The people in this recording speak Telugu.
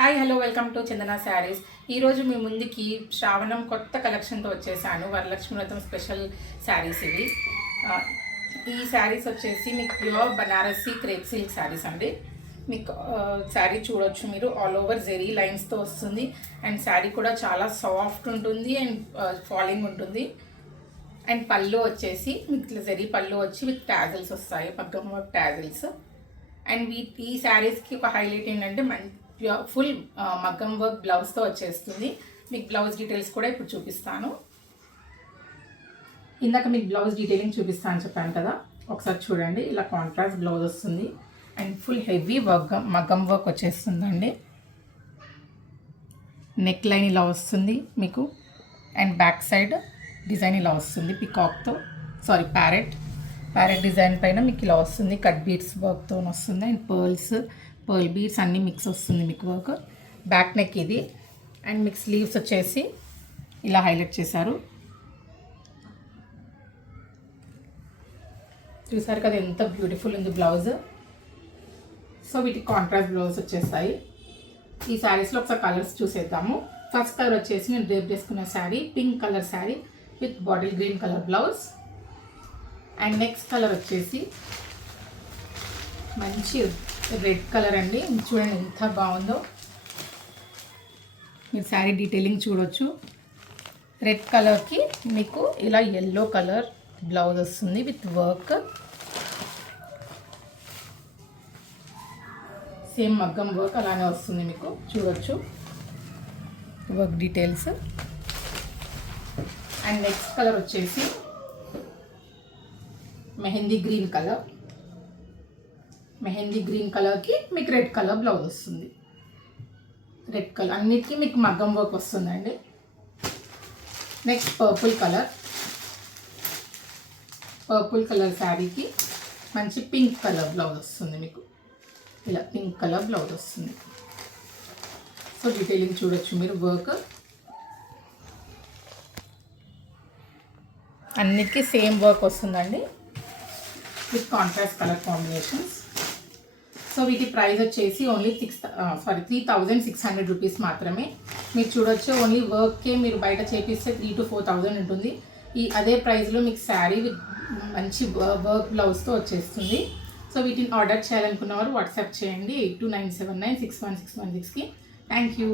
హాయ్ హలో వెల్కమ్ టు చందన శారీస్. ఈరోజు మీ ముందుకి శ్రావణం కొత్త కలెక్షన్తో వచ్చేసాను. వరలక్ష్మి వ్రతం స్పెషల్ శారీస్ ఇవి. ఈ శారీస్ వచ్చేసి మీకు pure Banarasi crepe silk saris అండి. మీకు శారీ చూడొచ్చు మీరు, ఆల్ ఓవర్ జెరీ లైన్స్తో వస్తుంది. అండ్ శారీ కూడా చాలా సాఫ్ట్ ఉంటుంది అండ్ ఫాలింగ్ ఉంటుంది. అండ్ పళ్ళు వచ్చేసి మీకు ఇట్లా జెరీ పళ్ళు వచ్చి విత్ టాజిల్స్ వస్తాయి, పగ్గం వర్క్ టాజిల్స్. అండ్ ఈ శారీస్కి ఒక హైలైట్ ఏంటంటే ఫుల్ మగ్గం వర్క్ బ్లౌజ్తో వచ్చేస్తుంది. మీకు బ్లౌజ్ డీటెయిల్స్ కూడా ఇప్పుడు చూపిస్తాను. ఇందాక మీకు బ్లౌజ్ డీటెయిలింగ్ చూపిస్తాను చెప్పాను కదా, ఒకసారి చూడండి. ఇలా కాంట్రాస్ట్ బ్లౌజ్ వస్తుంది అండ్ ఫుల్ హెవీ మగ్గం వర్క్ వచ్చేస్తుందండి. నెక్ లైన్ ఇలా వస్తుంది మీకు, అండ్ బ్యాక్ సైడ్ డిజైన్ ఇలా వస్తుంది పికాక్తో, ప్యారెట్ డిజైన్ పైన మీకు ఇలా వస్తుంది. కట్ బీడ్స్ వర్క్తో వస్తుంది అండ్ పర్ల్ బీడ్స్ అన్నీ మిక్స్ వస్తుంది మీకు వర్క్. బ్యాక్ నెక్ ఇది. అండ్ మీకు స్లీవ్స్ వచ్చేసి ఇలా హైలైట్ చేశారు. చూసారు కదా ఎంత బ్యూటిఫుల్ ఉంది బ్లౌజ్. సో వీటికి కాంట్రాస్ట్ బ్లౌజ్ వచ్చేస్తాయి. ఈ శారీస్లో ఒకసారి కలర్స్ చూసేద్దాము. ఫస్ట్ కలర్ వచ్చేసి నేను డ్రేప్ చేసుకున్న sari pink colour sari with bottle green colour blouse. And next colour వచ్చేసి మంచి రెడ్ కలర్ అండి. చూడండి ఎంత బాగుందో. మీరు శారీ డీటెయిలింగ్ చూడొచ్చు. రెడ్ కలర్కి మీకు ఇలా ఎల్లో కలర్ బ్లౌజ్ వస్తుంది విత్ వర్క్. సేమ్ మగ్గం వర్క్ అలానే వస్తుంది మీకు, చూడొచ్చు work details. And next colour వచ్చేసి మెహందీ గ్రీన్ కలర్కి మీకు రెడ్ కలర్ బ్లౌజ్ వస్తుంది. రెడ్ కలర్ అన్నిటికీ మీకు మగ్గం వర్క్ వస్తుందండి. నెక్స్ట్ పర్పుల్ కలర్ శారీకి మంచి పింక్ కలర్ బ్లౌజ్ వస్తుంది మీకు. ఇలా పింక్ కలర్ బ్లౌజ్ వస్తుంది. సో డీటెయిలింగ్ చూడొచ్చు మీరు. వర్క్ అన్నిటికీ సేమ్ వర్క్ వస్తుందండి with contrast colour combinations. So వీటి ప్రైస్ వచ్చేసి ఓన్లీ 3,600 రూపీస్ మాత్రమే. మీరు చూడొచ్చు, ఓన్లీ వర్క్కే మీరు బయట చేపిస్తే 3,000 to 4,000 ఉంటుంది. అదే ప్రైస్లో మీకు శారీ విత్ మంచి వర్క్ బ్లౌజ్తో వచ్చేస్తుంది. సో వీటిని ఆర్డర్ చేయాలనుకున్న వారు వాట్సాప్ చేయండి 8297961616కి. Thank you.